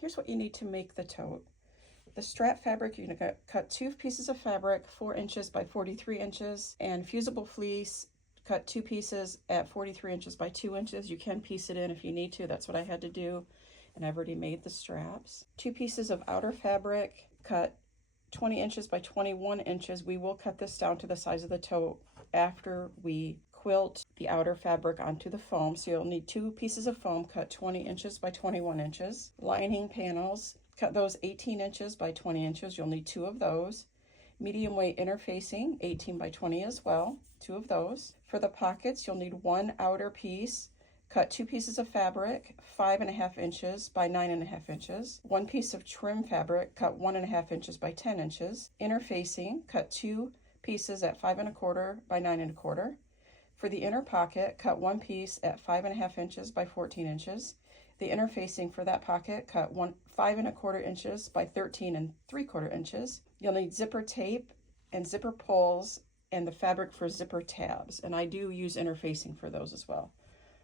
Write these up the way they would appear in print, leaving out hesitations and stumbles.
Here's what you need to make the tote. The strap fabric, you're gonna cut 2 pieces of fabric, 4 inches by 43 inches, and fusible fleece, cut 2 pieces at 43 inches by 2 inches. You can piece it in if you need to. That's what I had to do, and I've already made the straps. 2 pieces of outer fabric, cut 20 inches by 21 inches. We will cut this down to the size of the tote after we quilt the outer fabric onto the foam. So you'll need 2 pieces of foam cut 20 inches by 21 inches. Lining panels, cut those 18 inches by 20 inches. You'll need 2 of those. Medium weight interfacing, 18 by 20 as well, 2 of those. For the pockets, you'll need 1 outer piece, cut 2 pieces of fabric, 5.5 inches by 9.5 inches. 1 piece of trim fabric, cut 1.5 inches by 10 inches. Interfacing, cut 2 pieces at 5.25 by 9.25. For the inner pocket, cut 1 piece at 5.5 inches by 14 inches. The interfacing for that pocket, cut 5.25 inches by 13.75 inches. You'll need zipper tape and zipper pulls and the fabric for zipper tabs. And I do use interfacing for those as well.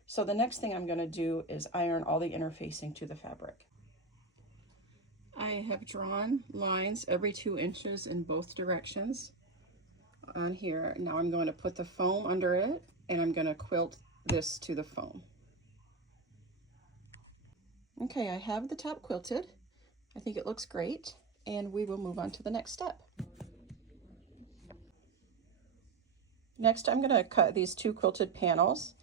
So the next thing I'm gonna do is iron all the interfacing to the fabric. I have drawn lines every 2 inches in both directions on here. Now I'm going to put the foam under it, and I'm going to quilt this to the foam. Okay, I have the top quilted. I think it looks great, and we will move on to the next step. Next, I'm going to cut these 2 quilted panels,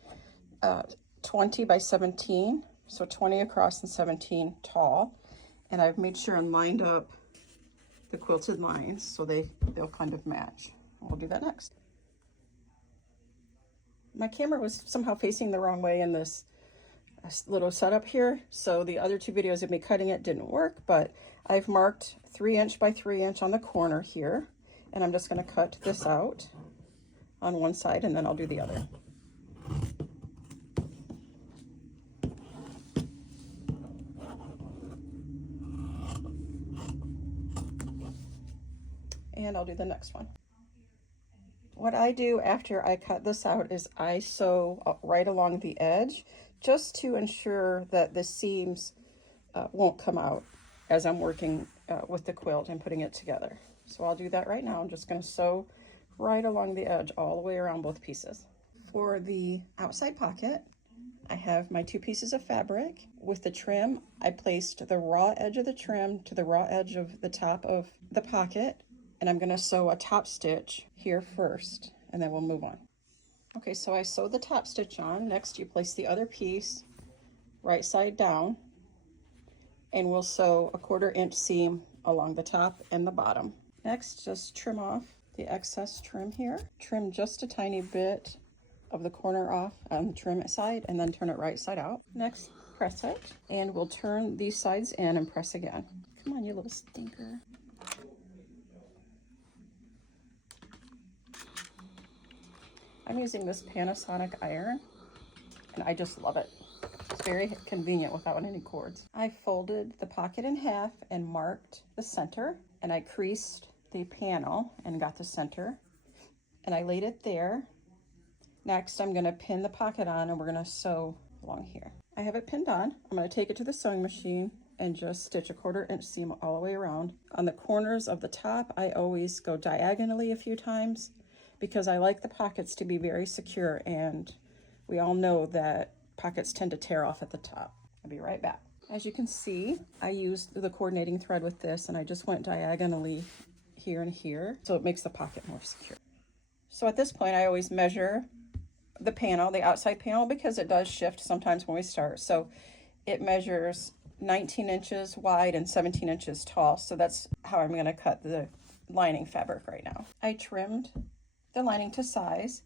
20 by 17, so 20 across and 17 tall, and I've made sure and lined up the quilted lines so they'll kind of match. We'll do that next. My camera was somehow facing the wrong way in this little setup here, so the other 2 videos of me cutting it didn't work, but I've marked 3 inch by 3 inch on the corner here, and I'm just going to cut this out on one side, and then I'll do the other. And I'll do the next one. What I do after I cut this out is I sew right along the edge just to ensure that the seams won't come out as I'm working with the quilt and putting it together. So I'll do that right now. I'm just going to sew right along the edge all the way around both pieces. For the outside pocket, I have my 2 pieces of fabric. With the trim, I placed the raw edge of the trim to the raw edge of the top of the pocket, and I'm going to sew a top stitch here first, and then we'll move on. Okay, so I sewed the top stitch on. Next, you place the other piece right side down, and we'll sew a 1/4 inch seam along the top and the bottom. Next, just trim off the excess trim here. Trim just a tiny bit of the corner off on the trim side, and then turn it right side out. Next, press it, and we'll turn these sides in and press again. Come on, you little stinker. I'm using this Panasonic iron, and I just love it. It's very convenient without any cords. I folded the pocket in half and marked the center, and I creased the panel and got the center, and I laid it there. Next, I'm going to pin the pocket on, and we're going to sew along here. I have it pinned on. I'm going to take it to the sewing machine and just stitch a 1/4 inch seam all the way around. On the corners of the top, I always go diagonally a few times, because I like the pockets to be very secure, and we all know that pockets tend to tear off at the top. I'll be right back. As you can see, I used the coordinating thread with this, and I just went diagonally here and here, so it makes the pocket more secure. So at this point, I always measure the panel, the outside panel, because it does shift sometimes when we start. So it measures 19 inches wide and 17 inches tall. So that's how I'm going to cut the lining fabric right now. I trimmed the lining to size.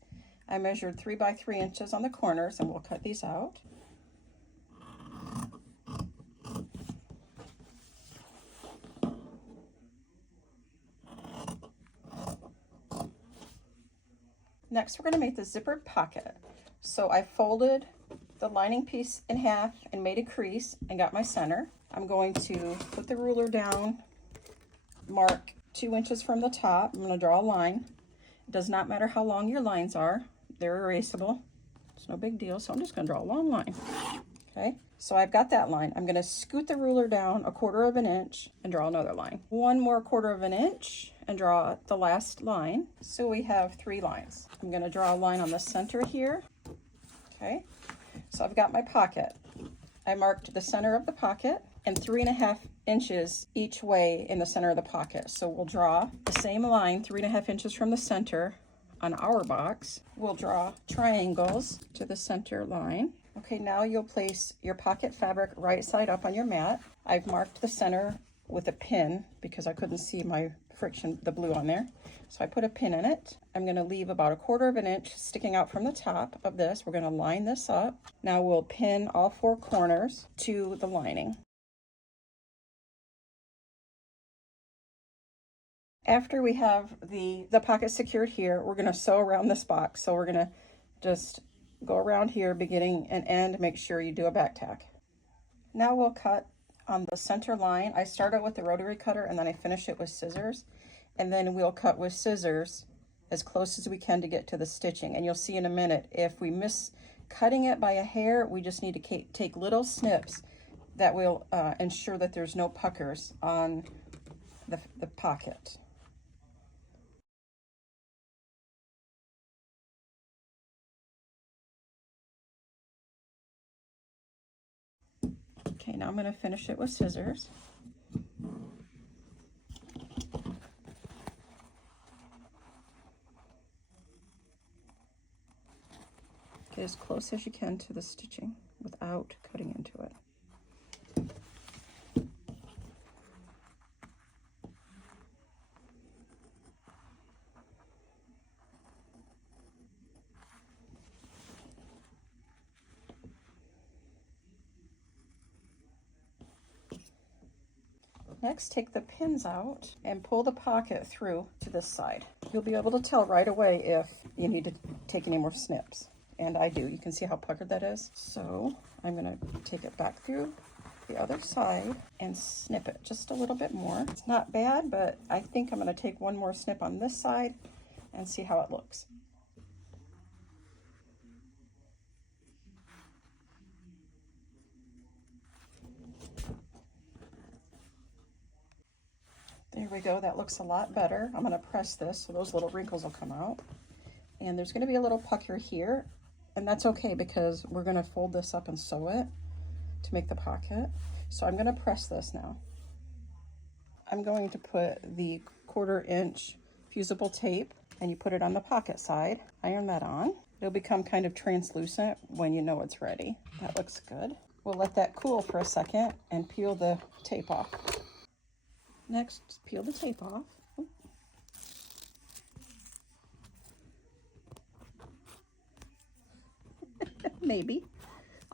I measured 3 by 3 inches on the corners, and we'll cut these out. Next, we're going to make the zippered pocket. So I folded the lining piece in half and made a crease and got my center. I'm going to put the ruler down, mark 2 inches from the top. I'm going to draw a line. It does not matter how long your lines are. They're erasable. It's no big deal. So I'm just going to draw a long line. Okay, so I've got that line. I'm going to scoot the ruler down 1/4 of an inch and draw another line. One more 1/4 of an inch and draw the last line. So we have 3 lines. I'm going to draw a line on the center here. Okay, so I've got my pocket. I marked the center of the pocket and 3.5 inches each way in the center of the pocket. So we'll draw the same line, 3.5 inches from the center on our box. We'll draw triangles to the center line. Okay, now you'll place your pocket fabric right side up on your mat. I've marked the center with a pin because I couldn't see my friction, the blue on there. So I put a pin in it. I'm going to leave about 1/4 of an inch sticking out from the top of this. We're going to line this up. Now we'll pin all 4 corners to the lining. After we have the pocket secured here, we're going to sew around this box. So we're going to just go around here, beginning and end, make sure you do a back tack. Now we'll cut on the center line. I start out with the rotary cutter and then I finish it with scissors. And then we'll cut with scissors as close as we can to get to the stitching. And you'll see in a minute, if we miss cutting it by a hair, we just need to take little snips that will ensure that there's no puckers on the pocket. Okay, now I'm going to finish it with scissors. Get as close as you can to the stitching without cutting into it. Next, take the pins out and pull the pocket through to this side. You'll be able to tell right away if you need to take any more snips. And I do. You can see how puckered that is. So I'm going to take it back through the other side and snip it just a little bit more. It's not bad, but I think I'm going to take one more snip on this side and see how it looks. There we go, that looks a lot better. I'm gonna press this so those little wrinkles will come out. And there's gonna be a little pucker here, and that's okay because we're gonna fold this up and sew it to make the pocket. So I'm gonna press this now. I'm going to put the 1/4 inch fusible tape and you put it on the pocket side. Iron that on. It'll become kind of translucent when you know it's ready. That looks good. We'll let that cool for a second and peel the tape off. Next, peel the tape off. Maybe.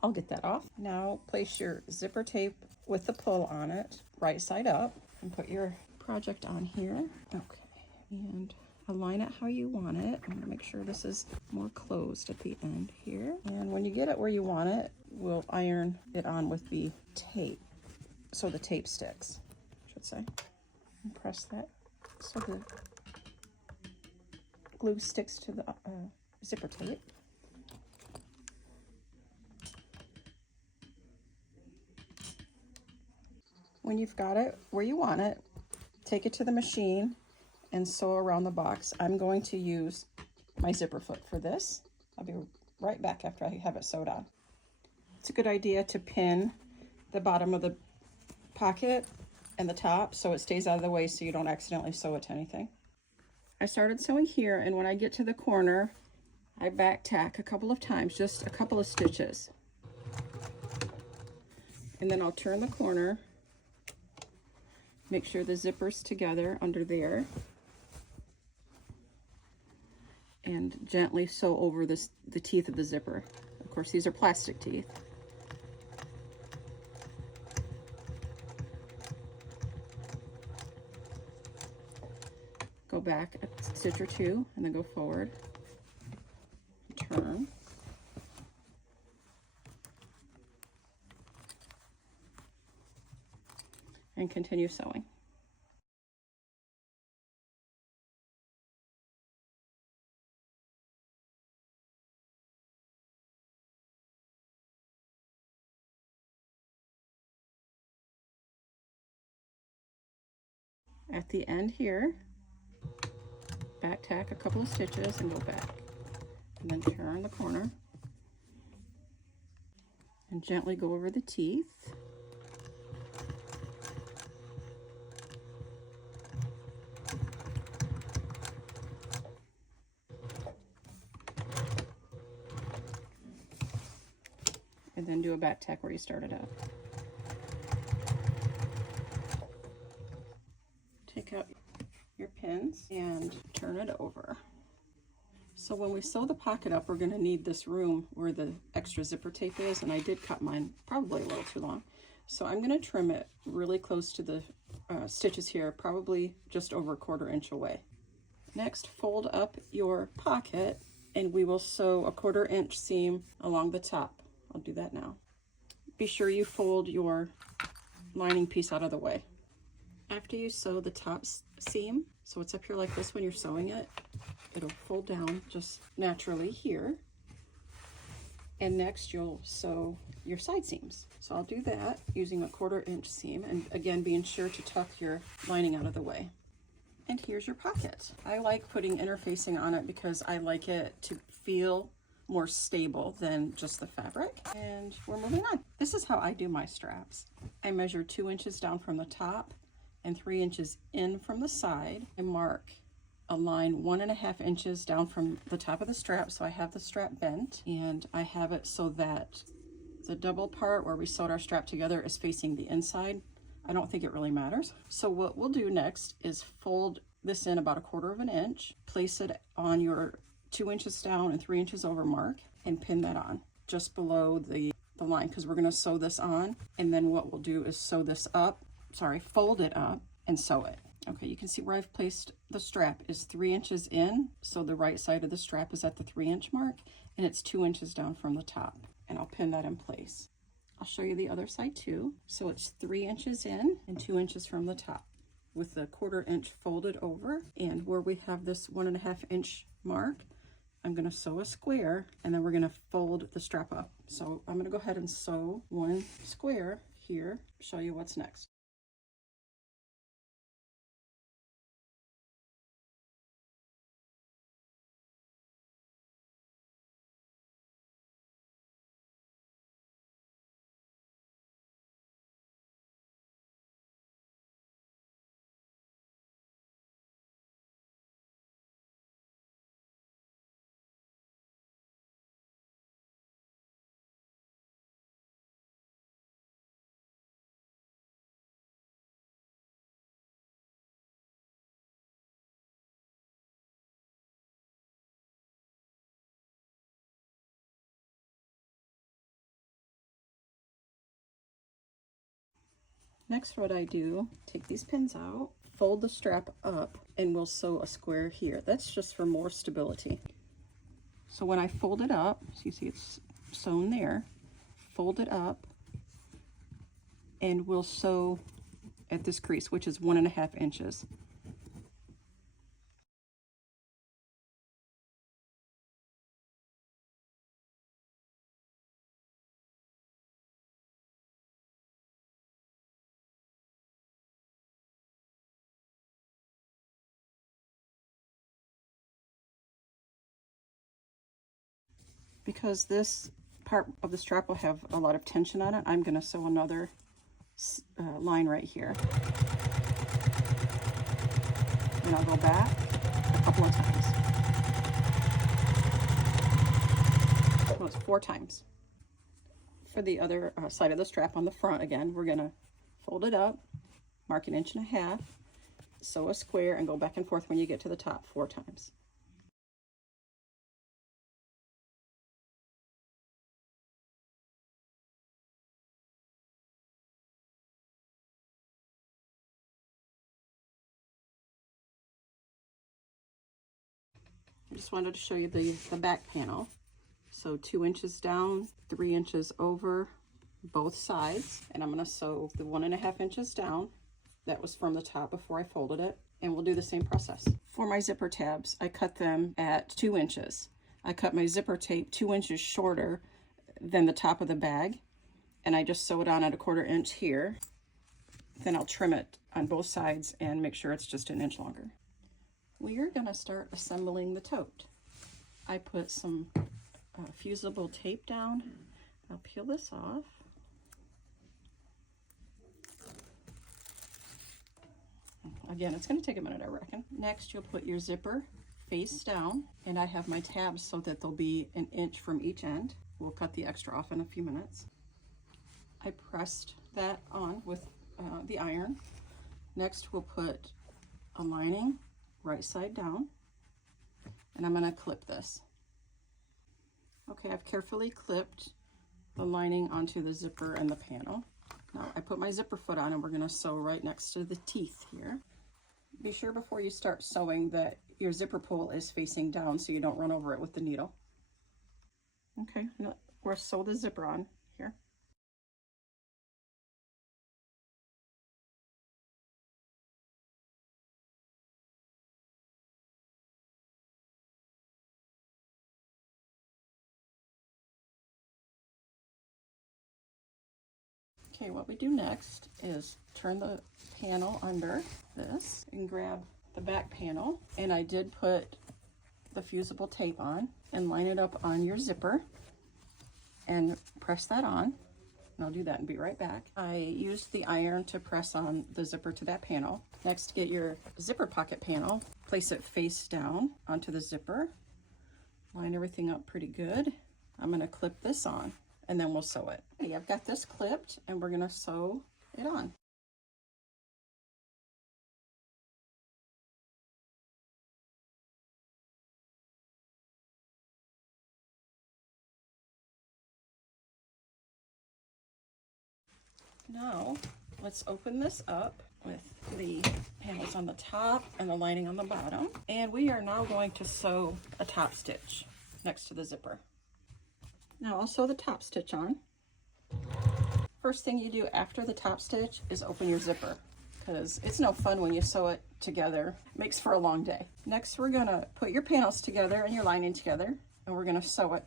I'll get that off. Now place your zipper tape with the pull on it, right side up, and put your project on here. Okay, and align it how you want it. I'm gonna make sure this is more closed at the end here. And when you get it where you want it, we'll iron it on with the tape, so the tape sticks, I should say. And press that so the glue sticks to the zipper tape. When you've got it where you want it, take it to the machine and sew around the box. I'm going to use my zipper foot for this. I'll be right back after I have it sewed on. It's a good idea to pin the bottom of the pocket and the top so it stays out of the way so you don't accidentally sew it to anything. I started sewing here, and when I get to the corner, I back tack a couple of times, just a couple of stitches. And then I'll turn the corner, make sure the zipper's together under there, and gently sew over the teeth of the zipper. Of course, these are plastic teeth. Go back a stitch or two and then go forward, turn, and continue sewing. At the end here, back tack a couple of stitches and go back. And then turn the corner and gently go over the teeth. And then do a back tack where you started out. Take out your pins and turn it over. So when we sew the pocket up, we're going to need this room where the extra zipper tape is, and I did cut mine probably a little too long. So I'm going to trim it really close to the stitches here, probably just over 1/4 inch away. Next, fold up your pocket and we will sew a 1/4 inch seam along the top. I'll do that now. Be sure you fold your lining piece out of the way. After you sew the top seam, so it's up here like this when you're sewing it, it'll fold down just naturally here. And next you'll sew your side seams. So I'll do that using a 1/4 inch seam, and again being sure to tuck your lining out of the way. And here's your pocket. I like putting interfacing on it because I like it to feel more stable than just the fabric. And we're moving on. This is how I do my straps. I measure 2 inches down from the top and 3 inches in from the side. I mark a line 1.5 inches down from the top of the strap, so I have the strap bent, and I have it so that the double part where we sewed our strap together is facing the inside. I don't think it really matters. So what we'll do next is fold this in about 1/4 inch, place it on your 2 inches down and 3 inches over mark, and pin that on just below the line, because we're going to sew this on. And then what we'll do is sew this up, fold it up and sew it. Okay, you can see where I've placed the strap is 3 inches in, so the right side of the strap is at the 3 inch mark, and it's 2 inches down from the top, and I'll pin that in place. I'll show you the other side too. So it's 3 inches in and 2 inches from the top with the 1/4 inch folded over, and where we have this 1.5 inch mark, I'm going to sew a square, and then we're going to fold the strap up. So I'm going to go ahead and sew one square here, show you what's next. Next, what I do, take these pins out, fold the strap up, and we'll sew a square here. That's just for more stability. So when I fold it up, so you see it's sewn there, fold it up, and we'll sew at this crease, which is 1.5 inches. Because this part of the strap will have a lot of tension on it, I'm going to sew another line right here. And I'll go back a couple of times. Well, it's 4 times. For the other side of the strap on the front, again, we're going to fold it up, mark 1.5 inches, sew a square, and go back and forth when you get to the top 4 times. I just wanted to show you the back panel. So 2 inches down, 3 inches over both sides, and I'm going to sew the 1.5 inches down. That was from the top before I folded it, and we'll do the same process. For my zipper tabs, I cut them at 2 inches. I cut my zipper tape 2 inches shorter than the top of the bag, and I just sew it on at 1/4 inch here. then I'll trim it on both sides and make sure it's just an inch longer. We are gonna start assembling the tote. I put some fusible tape down. I'll peel this off. Again, it's gonna take a minute, I reckon. Next, you'll put your zipper face down, and I have my tabs so that they'll be an inch from each end. We'll cut the extra off in a few minutes. I pressed that on with the iron. Next, we'll put a lining right side down, and I'm gonna clip this. Okay, I've carefully clipped the lining onto the zipper and the panel. Now I put my zipper foot on, and we're gonna sew right next to the teeth here. Be sure before you start sewing that your zipper pull is facing down so you don't run over it with the needle. Okay, now we'll sew the zipper on here. Okay, what we do next is turn the panel under this and grab the back panel. And I did put the fusible tape on and line it up on your zipper and press that on. And I'll do that and be right back. I used the iron to press on the zipper to that panel. Next, get your zipper pocket panel, place it face down onto the zipper, line everything up pretty good. I'm gonna clip this on, and then we'll sew it. Okay, I've got this clipped, and we're gonna sew it on. Now, let's open this up with the panels on the top and the lining on the bottom. And we are now going to sew a top stitch next to the zipper. Now I'll sew the top stitch on. First thing you do after the top stitch is open your zipper, because it's no fun when you sew it together. It makes for a long day. Next, we're gonna put your panels together and your lining together, and we're gonna sew it.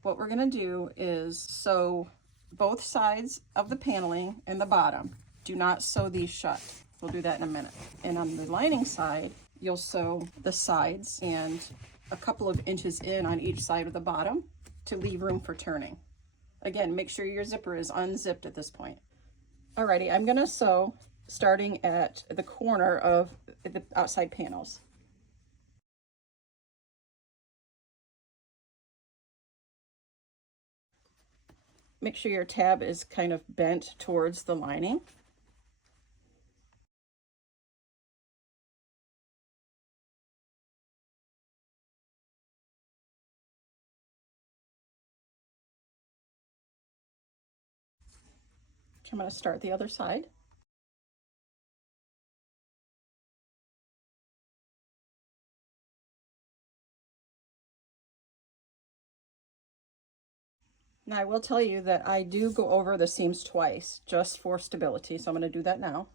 What we're gonna do is sew both sides of the paneling and the bottom. Do not sew these shut. We'll do that in a minute. And on the lining side, you'll sew the sides and a couple of inches in on each side of the bottom to leave room for turning. Again, make sure your zipper is unzipped at this point. Alrighty, I'm gonna sew starting at the corner of the outside panels. Make sure your tab is kind of bent towards the lining. I'm going to start the other side. Now I will tell you that I do go over the seams twice just for stability, so I'm going to do that now.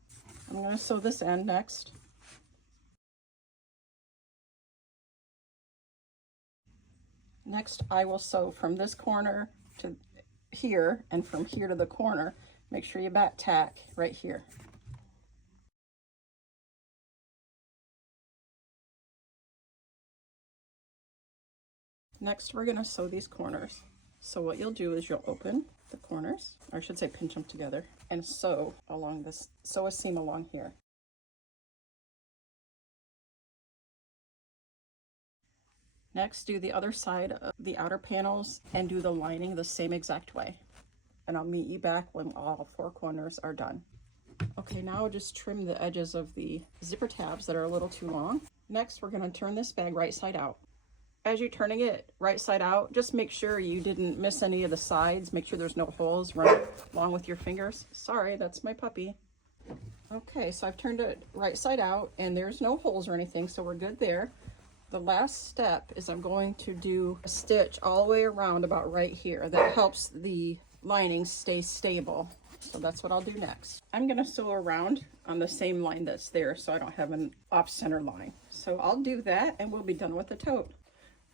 I'm going to sew this end next. Next, I will sew from this corner to here and from here to the corner. Make sure you back tack right here. Next, we're going to sew these corners. So what you'll do is you'll open the corners, or I should say pinch them together, and sew along this, sew a seam along here. Next, do the other side of the outer panels and do the lining the same exact way. And I'll meet you back when all four corners are done. Okay, now just trim the edges of the zipper tabs that are a little too long. Next, we're going to turn this bag right side out. As you're turning it right side out, just make sure you didn't miss any of the sides. Make sure there's no holes. Run along with your fingers. Sorry, that's my puppy. Okay, so I've turned it right side out and there's no holes or anything, so we're good there. The last step is I'm going to do a stitch all the way around about right here. That helps the lining stay stable. So that's what I'll do next. I'm going to sew around on the same line that's there so I don't have an off-center line. So I'll do that and we'll be done with the tote.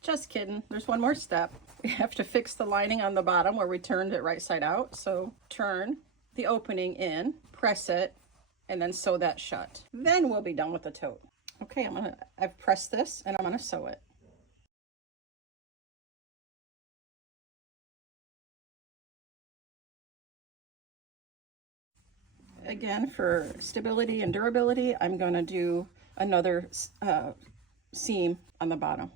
Just kidding, there's one more step. We have to fix the lining on the bottom where we turned it right side out. So turn the the opening in, press it, and then sew that shut. Then we'll be done with the tote. Okay, I've pressed this and I'm gonna sew it. Again, for stability and durability, I'm gonna do another seam on the bottom.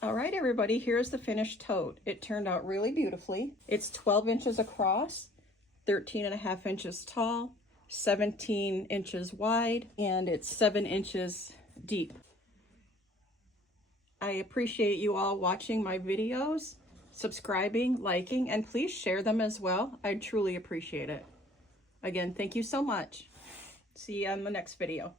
All right, everybody, here's the finished tote. It turned out really beautifully. It's 12 inches across, 13.5 inches tall, 17 inches wide, and it's 7 inches deep. I appreciate you all watching my videos, subscribing, liking, and please share them as well. I truly appreciate it. Again, thank you so much. See you on the next video.